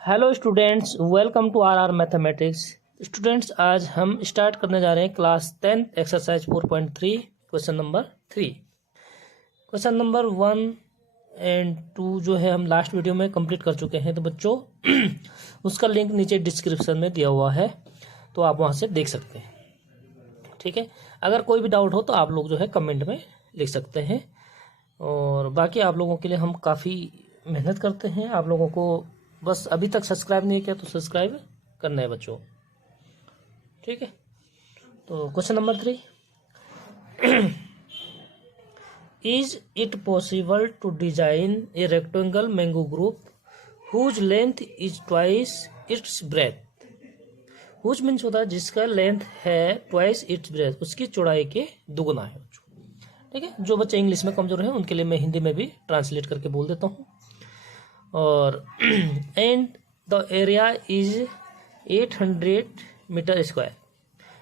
Hello students, welcome to our mathematics. Students, आज हम start करने जा रहे हैं class 10 exercise 4.3 question number 3। Question number 1 and 2 जो है हम लास्ट वीडियो में कंप्लीट कर चुके हैं, तो बच्चों उसका लिंक नीचे डिस्क्रिप्शन में दिया हुआ है, तो आप वहां से देख सकते हैं। ठीक है, अगर कोई भी डाउट हो तो आप लोग जो है कमेंट में लिख सकते हैं। और बाकी आप लोगों के लिए हम काफ़ी मेहनत करते हैं। आप लोगों को बस अभी तक सब्सक्राइब नहीं किया तो सब्सक्राइब करना है बच्चों। ठीक है, तो question number 3, is it possible to design a rectangle mango grove whose length is twice its breadth. Whose means होता है जिसका लेंथ है ट्वाइस इट्स ब्रेथ, उसकी चौड़ाई के दुगुना है बच्चों। ठीक है, जो बच्चे इंग्लिश में कमजोर हैं उनके लिए मैं हिंदी में भी ट्रांसलेट करके बोल देता हूँ। और and the area is 800 metre square,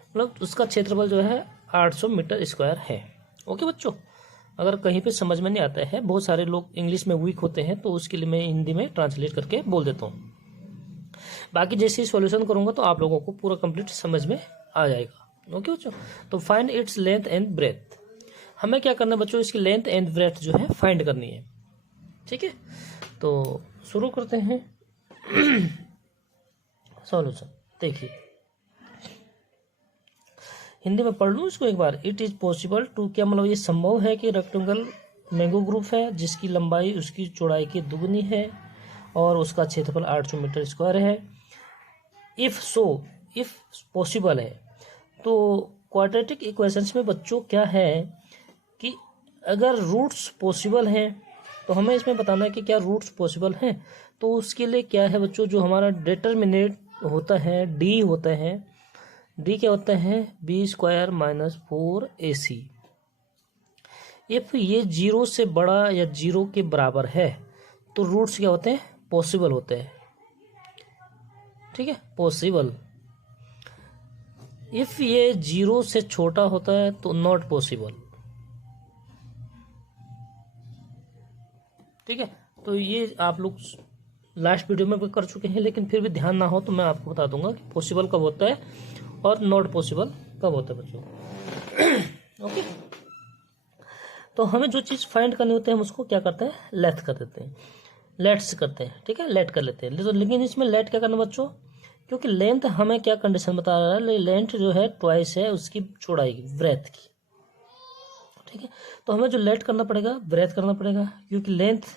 मतलब उसका क्षेत्रफल जो है 800 मीटर स्क्वायर है। ओके बच्चों, अगर कहीं पे समझ में नहीं आता है, बहुत सारे लोग इंग्लिश में वीक होते हैं, तो उसके लिए मैं हिंदी में ट्रांसलेट करके बोल देता हूँ। बाकी जैसे ही सॉल्यूशन करूँगा तो आप लोगों को पूरा कंप्लीट समझ में आ जाएगा। ओके बच्चों, तो find its length and breadth. हमें क्या करना है बच्चों, इसकी लेंथ एंड ब्रेथ जो है फाइंड करनी है। ठीक है, तो शुरू करते हैं सॉल्यूशन। देखिए, हिंदी में पढ़ लूँ इसको एक बार। इट इज पॉसिबल टू, क्या मतलब ये संभव है कि रेक्टेंगल मैंगो ग्रुप है जिसकी लंबाई उसकी चौड़ाई की दुगनी है और उसका क्षेत्रफल 800 मीटर स्क्वायर है। इफ सो, इफ पॉसिबल है, तो क्वाड्रेटिक इक्वेशंस में बच्चों क्या है कि अगर रूट्स पॉसिबल हैं तो हमें इसमें बताना है कि क्या रूट्स पॉसिबल हैं। तो उसके लिए क्या है बच्चों, जो हमारा डिटर्मिनेंट होता है डी होता है, डी क्या होता है, B square minus 4ac। If ये 0 से बड़ा या 0 के बराबर है तो रूट्स क्या होते हैं, पॉसिबल होते हैं। ठीक है, पॉसिबल। इफ ये 0 से छोटा होता है तो नॉट पॉसिबल। ठीक है, तो ये आप लोग लास्ट वीडियो में भी कर चुके हैं, लेकिन फिर भी ध्यान ना हो तो मैं आपको बता दूंगा कि पॉसिबल कब होता है और नॉट पॉसिबल कब होता है बच्चों। ओके, तो हमें जो चीज़ फाइंड करनी होती है हम उसको क्या करते हैं, लेथ कर देते हैं, लेट्स करते हैं। ठीक है, लेट कर लेते हैं। लेकिन इसमें लेट क्या करना बच्चों, क्योंकि लेंथ हमें क्या कंडीशन बता रहा है, लेंथ जो है ट्वाइस है उसकी चौड़ाई की, ब्रेथ की। ठीक है, तो हमें जो लेट करना पड़ेगा ब्रेथ करना पड़ेगा, क्योंकि लेंथ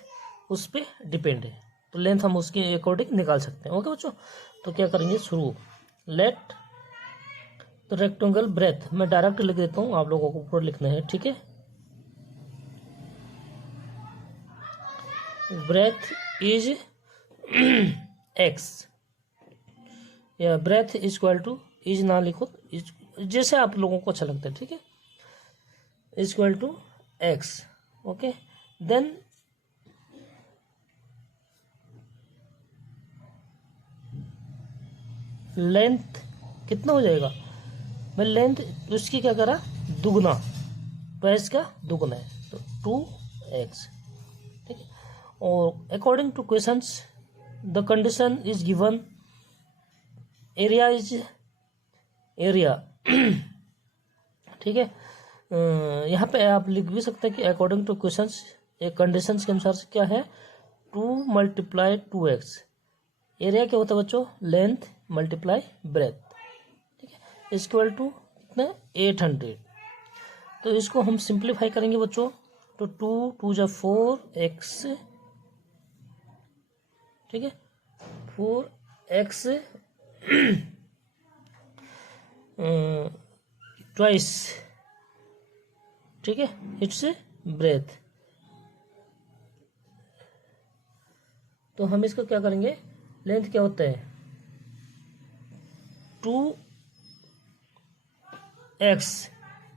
उस पर डिपेंड है, तो लेंथ हम उसके अकॉर्डिंग निकाल सकते हैं। ओके बच्चों, तो क्या करेंगे, शुरू लेट तो रेक्टेंगल ब्रेथ मैं डायरेक्ट लिख देता हूँ, आप लोगों को पूरा लिखना है। ठीक है, ब्रेथ इज एक्स, या breadth is equal to, is ना लिखो, इज जैसे आप लोगों को अच्छा लगता है। ठीक है, is equal to x. Okay, then length कितना हो जाएगा, मैं लेंथ उसकी क्या करा, दुगना, ट्वाइस का दुगना है तो 2x। ठीक है, और according two questions the condition is given, area is area. ठीक है, यहाँ पे आप लिख भी सकते हैं कि अकॉर्डिंग टू क्वेश्चंस, एक कंडीशंस के अनुसार से क्या है, 2 × 2x। एरिया क्या होता है बच्चों, लेंथ मल्टीप्लाई ब्रेथ। ठीक है, इक्वल टू कितना, 800। तो इसको हम सिंप्लीफाई करेंगे बच्चों, तो 2 2 जा 4x। ठीक है, 4x ट्वाइस। ठीक है, इट्स ब्रेथ। तो हम इसको क्या करेंगे, लेंथ क्या होता है 2x,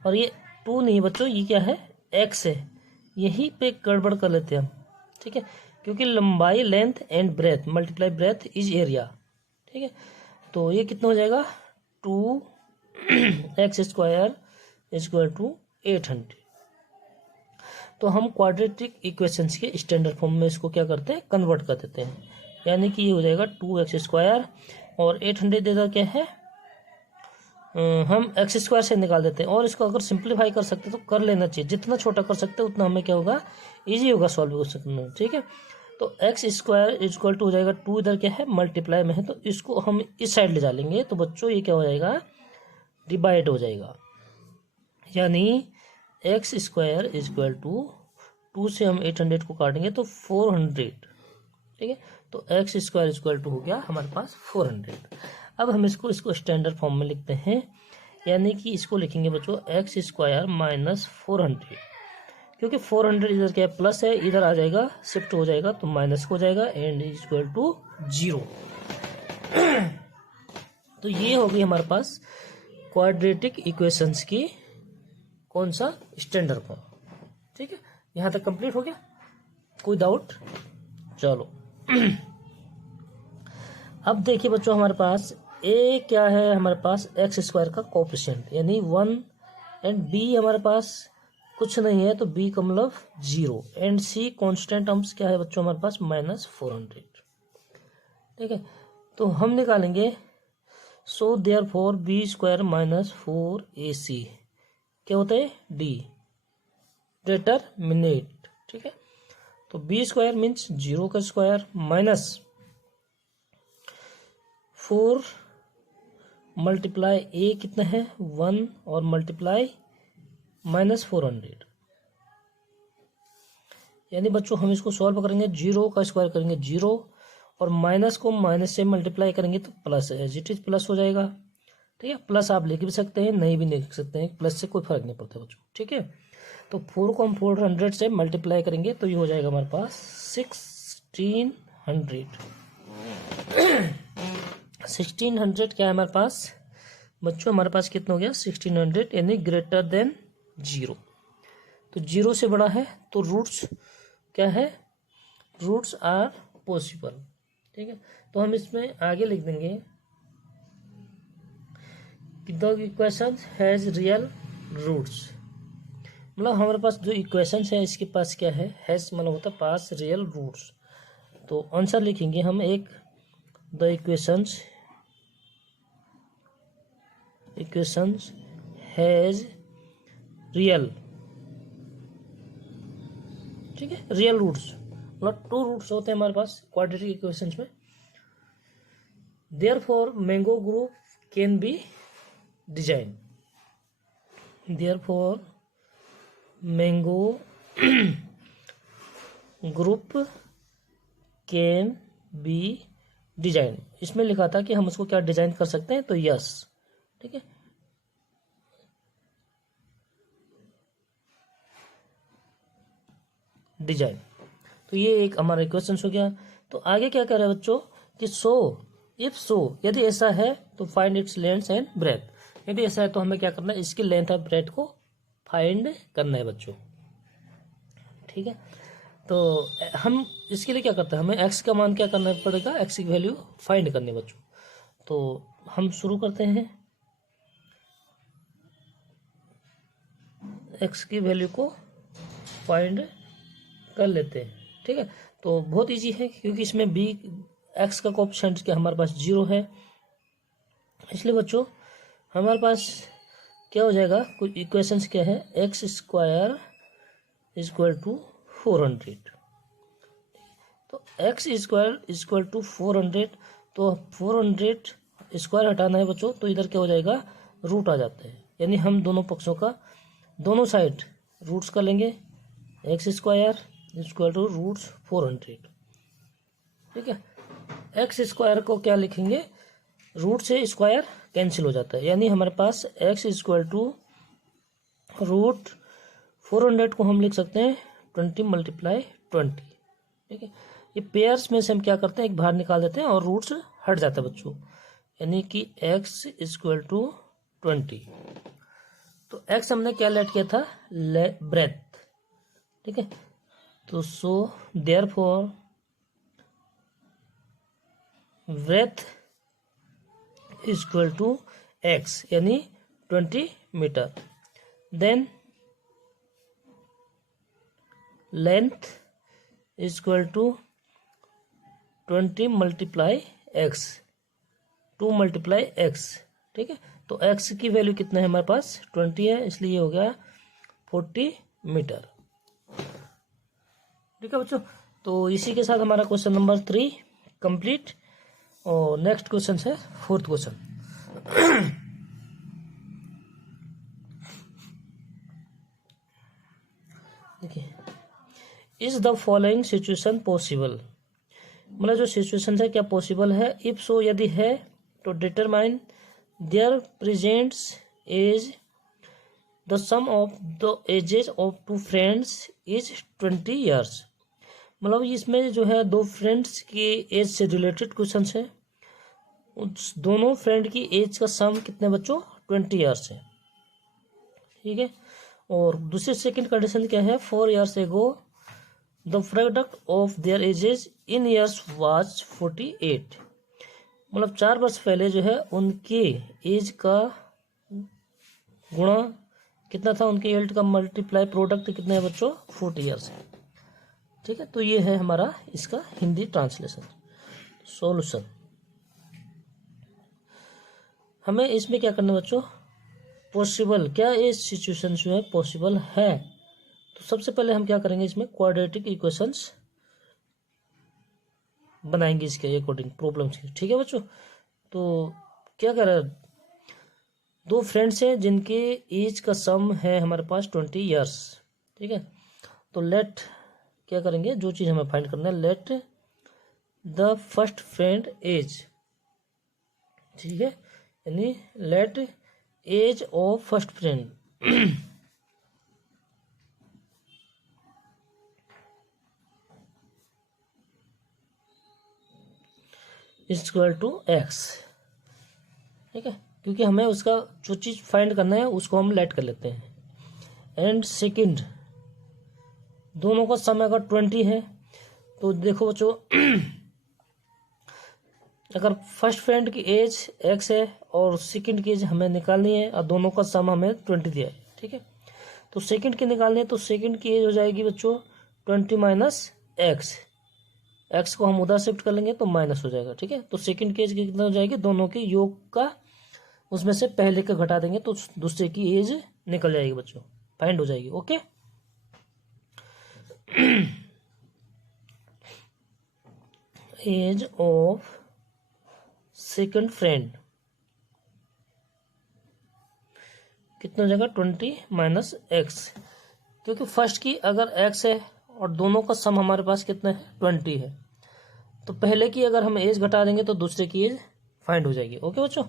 और ये 2 नहीं बच्चों, ये क्या है, x है। यहीं पे गड़बड़ कर लेते हैं हम। ठीक है, क्योंकि लंबाई length and breath multiply breath is area. ठीक है, तो ये कितना हो जाएगा, 2x स्क्वायर इक्वल टू 800। तो हम क्वाड्रेटिक इक्वेशंस के स्टैंडर्ड फॉर्म में इसको क्या करते हैं, कन्वर्ट कर देते हैं। यानी कि ये हो जाएगा 2x²। और 800 इधर क्या है, हम x² से निकाल देते हैं। और इसको अगर सिंप्लीफाई कर सकते तो कर लेना चाहिए, जितना छोटा कर सकते हैं उतना हमें क्या होगा, ईजी होगा सॉल्व करना। ठीक है, तो x² इक्वल टू हो जाएगा 2, इधर क्या है मल्टीप्लाई में है तो इसको हम इस साइड ले डालेंगे तो बच्चों ये क्या हो जाएगा, डिवाइड हो जाएगा। यानी x² इक्वल टू 2 से हम 800 को काटेंगे तो 400। ठीक है, तो x² इक्वल टू हो गया हमारे पास 400। अब हम इसको स्टैंडर्ड फॉर्म में लिखते हैं, यानी कि इसको लिखेंगे बच्चों x² माइनस 400, क्योंकि 400 इधर क्या है प्लस है, इधर आ जाएगा शिफ्ट हो जाएगा तो माइनस हो जाएगा एंड इक्वल टू 0। तो ये हो गई हमारे पास क्वाड्रेटिक इक्वेशंस की कौन सा, स्टैंडर्ड फॉर्म। ठीक है, यहाँ तक कंप्लीट हो गया, कोई डाउट? चलो अब देखिए बच्चों हमारे पास ए क्या है, हमारे पास x² का कोएफिशिएंट यानी 1 एंड बी हमारे पास कुछ नहीं है तो बी का मतलब 0 एंड सी कांस्टेंट टर्म्स क्या है बच्चों हमारे पास -400। ठीक है, तो हम निकालेंगे so therefore b² minus 4ac क्या होता है, डी डिटरमिनेट। ठीक है, तो b² मीन्स 0 का स्क्वायर माइनस 4 मल्टीप्लाई ए कितना है 1 और मल्टीप्लाई -400। यानी बच्चों हम इसको सॉल्व करेंगे, 0 का स्क्वायर करेंगे 0 और माइनस को माइनस से मल्टीप्लाई करेंगे तो प्लस है, एज इट इज प्लस हो जाएगा। ठीक है, प्लस आप लिख भी सकते हैं, नहीं भी लिख सकते हैं, प्लस से कोई फर्क नहीं पड़ता बच्चों। ठीक है, तो 4 को हम 400 से मल्टीप्लाई करेंगे तो ये हो जाएगा हमारे पास 1600। 1600 क्या है हमारे पास बच्चों, हमारे पास कितना हो गया 1600 यानी ग्रेटर देन 0। तो 0 से बड़ा है तो रूट्स क्या है, रूट्स आर पॉसिबल। ठीक है, तो हम इसमें आगे लिख देंगे कि the equation has real roots, मतलब हमारे पास जो इक्वेशन है इसके पास क्या है, हैज मतलब होता है पास रियल रूट्स। तो आंसर लिखेंगे हम एक, द इक्वेशंस हैज रियल, ठीक है, रियल रूट्स मतलब 2 रूट्स होते हैं हमारे पास क्वाड्रेटिक इक्वेशंस में। Therefore mango group can be design, therefore mango group can be design, इसमें लिखा था कि हम उसको क्या डिजाइन कर सकते हैं तो यस। ठीक है, डिजाइन, तो ये एक हमारा इक्वेशन हो गया। तो आगे क्या कर रहे हैं बच्चों कि यदि ऐसा है तो find its length and breadth, यदि ऐसा है तो हमें क्या करना है, इसकी लेंथ और ब्रेथ को फाइंड करना है बच्चों। ठीक है, तो हम इसके लिए क्या करते हैं, हमें एक्स का मान क्या करना पड़ेगा, एक्स की वैल्यू फाइंड करनी है बच्चों। तो हम शुरू करते हैं, एक्स की वैल्यू को फाइंड कर लेते हैं। ठीक है, तो बहुत इजी है क्योंकि इसमें बी एक्स का कोएफिशिएंट क्या हमारे पास 0 है, इसलिए बच्चों हमारे पास क्या हो जाएगा, कुछ इक्वेशंस क्या है, x² इक्वल टू 400। तो x² इक्वल टू 400, तो 400 स्क्वायर हटाना है बच्चों तो इधर क्या हो जाएगा, रूट आ जाता है, यानी हम दोनों पक्षों का दोनों साइड रूट्स कर लेंगे, x² इक्वल टू रूट्स 400। ठीक है, x² को क्या लिखेंगे, रूट से स्क्वायर कैंसिल हो जाता है, यानी हमारे पास x इक्वल टू रूट 400 को हम लिख सकते हैं 20 मल्टीप्लाई 20। ठीक है, ये पेयर्स में से हम क्या करते हैं, एक बाहर निकाल देते हैं और रूट्स हट जाता है बच्चों, यानी कि x इक्वल टू 20। तो x हमने क्या लेट किया था, ब्रेथ। ठीक है, तो so therefore breadth equal to x यानी 20 metre, then length equal to 20 multiply x, 2 multiply x, ठीक है। तो एक्स की वैल्यू कितना है हमारे पास 20 है, इसलिए ये हो गया 40 मीटर, ठीक है बच्चों। तो इसी के साथ हमारा क्वेश्चन नंबर 3 कंप्लीट। और नेक्स्ट क्वेश्चन है 4th क्वेश्चन। देखिए, is the following situation possible, मतलब जो सिचुएशन है क्या पॉसिबल है, इफ सो यदि है तो determine their presents age, the sum of the ages of 2 friends is 20 years. मतलब इसमें जो है 2 फ्रेंड्स की एज से रिलेटेड क्वेश्चन है। उस दोनों फ्रेंड की एज का सम कितने बच्चों 20 ईयर्स है, ठीक है। और दूसरी सेकंड कंडीशन क्या है, 4 years ago the product of their edges in years was 48। मतलब 4 वर्ष पहले जो है उनके एज का गुणा कितना था, उनके एज का मल्टीप्लाई प्रोडक्ट कितना है बच्चों 40 ईयर्स है, ठीक है। तो ये है हमारा इसका हिंदी ट्रांसलेशन। सॉल्यूशन, हमें इसमें क्या करना है बच्चों, पॉसिबल, क्या ये सिचुएशन जो है पॉसिबल है। तो सबसे पहले हम क्या करेंगे, इसमें क्वाड्रेटिक इक्वेशंस बनाएंगे इसके अकॉर्डिंग प्रॉब्लम्स के, ठीक है बच्चों। तो क्या कर रहा है, 2 फ्रेंड्स हैं जिनके एज का सम है हमारे पास 20 ईयर्स, ठीक है। तो लेट क्या करेंगे, जो चीज़ हमें फाइंड करना है, let the first friend age, ठीक है, यानी let age of first friend is equal to x, ठीक है, क्योंकि हमें उसका जो चीज़ फाइंड करना है उसको हम लेट कर लेते हैं। एंड सेकंड, दोनों का सम अगर 20 है तो देखो बच्चों अगर फर्स्ट फ्रेंड की एज एक्स है और सेकंड की एज हमें निकालनी है और दोनों का सम हमें 20 दिया है, ठीक है। तो सेकंड की निकालनी है तो सेकंड की एज हो जाएगी बच्चों 20 माइनस एक्स, एक्स को हम उधर शिफ्ट कर लेंगे तो माइनस हो जाएगा, ठीक है। तो सेकंड की एज कितना हो जाएगी, दोनों के योग का उसमें से पहले का घटा देंगे तो दूसरे की एज निकल जाएगी बच्चों, फाइंड हो जाएगी, okay. Age of second friend कितना हो जाएगा 20 माइनस एक्स, क्योंकि फर्स्ट की अगर एक्स है और दोनों का सम हमारे पास कितना है 20 है, तो पहले की अगर हम एज घटा देंगे तो दूसरे की एज फाइंड हो जाएगी, ओके बच्चों।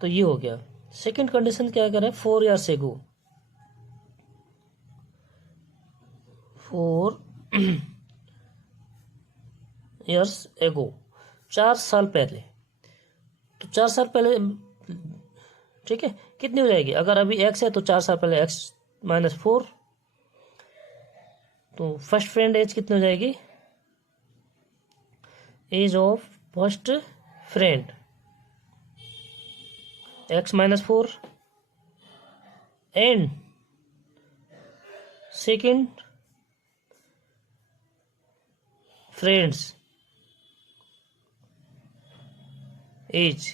तो ये हो गया। सेकंड कंडीशन क्या करें, 4 ईयर्स एगो, 4 ईयर्स एगो, 4 साल पहले। तो 4 साल पहले, ठीक है, कितनी हो जाएगी, अगर अभी एक्स है तो 4 साल पहले एक्स माइनस 4, तो फर्स्ट फ्रेंड एज कितनी हो जाएगी, age of first friend x minus 4 and second friends age,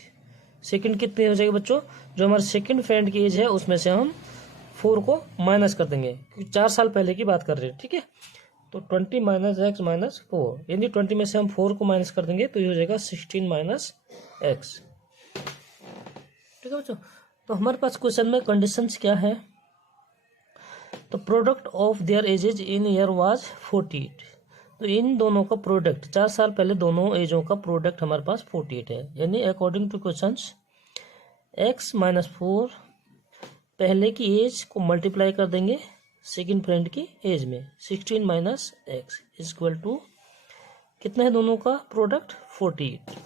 second कितनी हो जाएगी बच्चों, जो हमारे सेकंड फ्रेंड की एज है उसमें से हम 4 को माइनस कर देंगे क्योंकि 4 साल पहले की बात कर रहे हैं, ठीक है। तो 20 माइनस एक्स माइनस 4, यानी 20 में से हम 4 को माइनस कर देंगे तो ये हो जाएगा 16 माइनस एक्स, ठीक है बच्चों। तो हमारे पास क्वेश्चन में कंडीशंस क्या है, तो product of their edges in year was 48, तो इन दोनों का प्रोडक्ट 4 साल पहले दोनों एजों का प्रोडक्ट हमारे पास 48 है, यानी according two questions x minus 4 पहले की एज को मल्टीप्लाई कर देंगे सेकंड फ्रेंड की एज में, 16 minus x is equal to कितना है दोनों का प्रोडक्ट 48।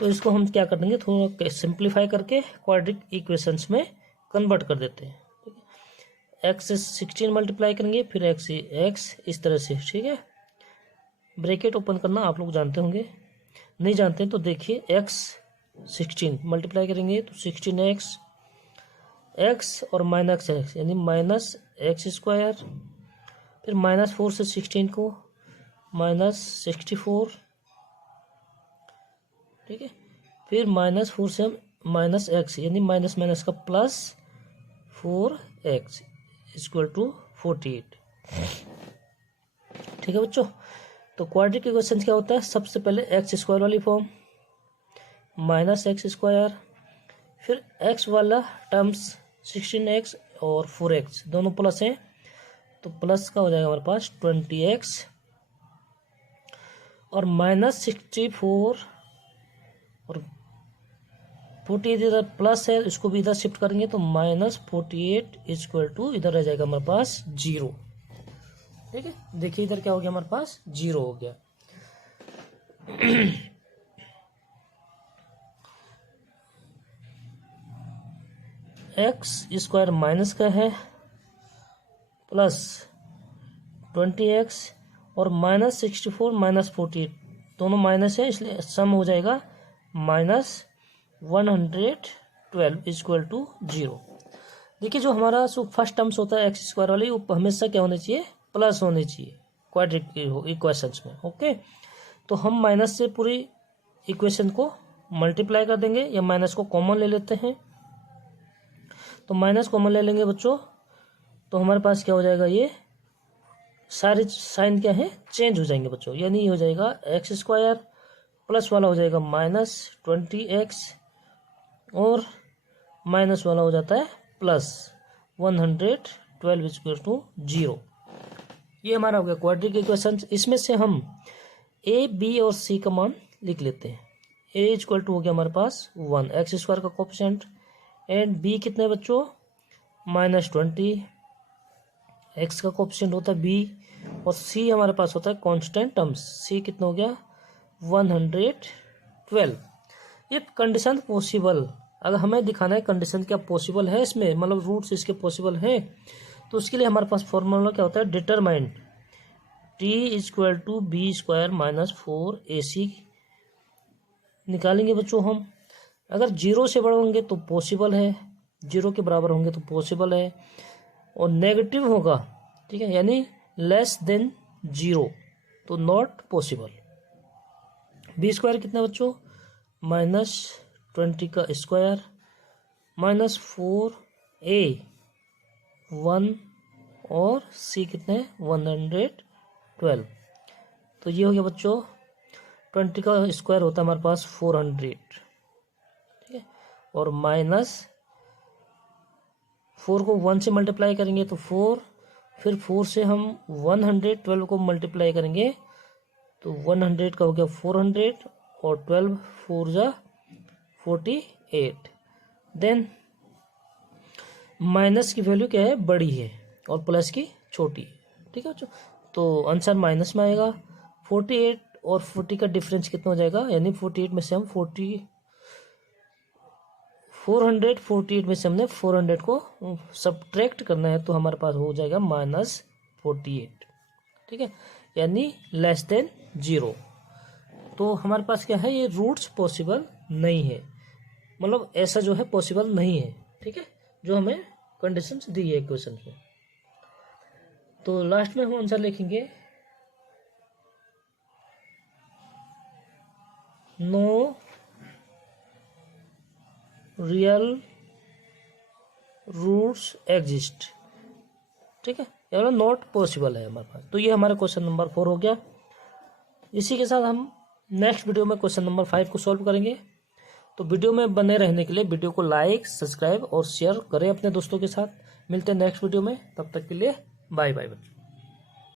तो इसको हम क्या कर देंगे, थोड़ा सिंप्लीफाई करके क्वाड्रेटिक इक्वेशंस में कन्वर्ट कर देते हैं, ठीक है। एक्स से 16 मल्टीप्लाई करेंगे फिर एक्स इस तरह से, ठीक है। ब्रैकेट ओपन करना आप लोग जानते होंगे, नहीं जानते हैं तो देखिए एक्स 16 मल्टीप्लाई करेंगे तो 16 एक्स और माइनस एक्स यानी माइनस एक्स स्क्वायर, फिर माइनस 4 से 16 को -64, ठीक है। फिर -4 से हम -x यानी माइनस माइनस का +4x = 48, ठीक है बच्चों। तो क्वाड्रेटिक इक्वेशन क्या होता है, सबसे पहले x² वाली फॉर्म -x², फिर x वाला टर्म्स 16x और 4x दोनों प्लस हैं, तो प्लस का हो जाएगा हमारे पास 20x और -64 और 48 इधर प्लस है, इसको भी इधर शिफ्ट करेंगे तो -48 = इधर रह जाएगा हमारे पास 0, ठीक है। देखिए इधर क्या हो गया, हमारे पास 0 हो गया। x² माइनस का है प्लस 20x और -64 -48 दोनों माइनस है, इसलिए सम हो जाएगा -112 = 0। देखिए जो हमारा फर्स्ट टर्म्स होता है x² वाली, वो हमेशा क्या होनी चाहिए, प्लस होनी चाहिए क्वाड्रेटिक इक्वेशंस में, ओके। तो हम माइनस से पूरी इक्वेशन को मल्टीप्लाई कर देंगे या माइनस को कॉमन ले लेते हैं। तो माइनस कॉमन ले लेंगे बच्चों, तो हमारे पास क्या हो जाएगा, ये सारे साइन क्या है चेंज हो जाएंगे बच्चों, यानी ये हो जाएगा x² प्लस वाला हो जाएगा -20x और माइनस वाला हो जाता है +112 = 0। ये हमारा हो गया क्वाड्रेटिक इक्वेशन। इसमें से हम a, b और c का मान लिख लेते हैं। a = हो गया हमारे पास 1 x² का कोएफिशिएंट, एंड b कितने बच्चों -20 x का कोएफिशिएंट होता है b, और c हमारे पास होता है कांस्टेंट टर्म्स, c कितना हो गया 112। ये कंडीशन पॉसिबल, अगर हमें दिखाना है कंडीशन क्या पॉसिबल है इसमें, मतलब रूट्स इसके पॉसिबल है, तो उसके लिए हमारे पास फॉर्मूला क्या होता है, डिटरमाइन t = b² - 4ac निकालेंगे बच्चों हम। अगर 0 से बड़े होंगे तो पॉसिबल है, 0 के बराबर होंगे तो पॉसिबल है, और नेगेटिव होगा, ठीक है, यानी << 0 तो नॉट पॉसिबल। b² कितना बच्चों -20 का स्क्वायर -4a 1 और c कितने 112। तो ये हो गया बच्चों 20 का स्क्वायर होता है हमारे पास 400, ठीक है, और -4 को 1 से मल्टीप्लाई करेंगे तो 4, फिर 4 से हम 112 को मल्टीप्लाई करेंगे तो 100 का हो गया 400 और 12 4 जा 48। देन माइनस की वैल्यू क्या है, बड़ी है, और प्लस की छोटी है, ठीक है बच्चों। तो आंसर माइनस में आएगा। 48 और 40 का डिफरेंस कितना हो जाएगा, यानी 48 में से हम 448 में से हमने 400 को सब्ट्रैक्ट करना है, तो हमारे पास हो जाएगा -48, ठीक है, यानी <<0। तो हमारे पास क्या है, ये रूट्स पॉसिबल नहीं है, मतलब ऐसा जो है पॉसिबल नहीं है, ठीक है, जो हमें कंडीशंस दी है इक्वेशन में। तो लास्ट में हम आंसर लिखेंगे नो रियल रूट्स एग्जिस्ट, ठीक है, या नॉट पॉसिबल है हमारे पास। तो ये हमारा क्वेश्चन नंबर 4 हो गया। इसी के साथ हम नेक्स्ट वीडियो में क्वेश्चन नंबर 5 को सॉल्व करेंगे। तो वीडियो में बने रहने के लिए वीडियो को लाइक, सब्सक्राइब और शेयर करें अपने दोस्तों के साथ। मिलते हैं नेक्स्ट वीडियो में, तब तक के लिए बाय बाय बच्चों।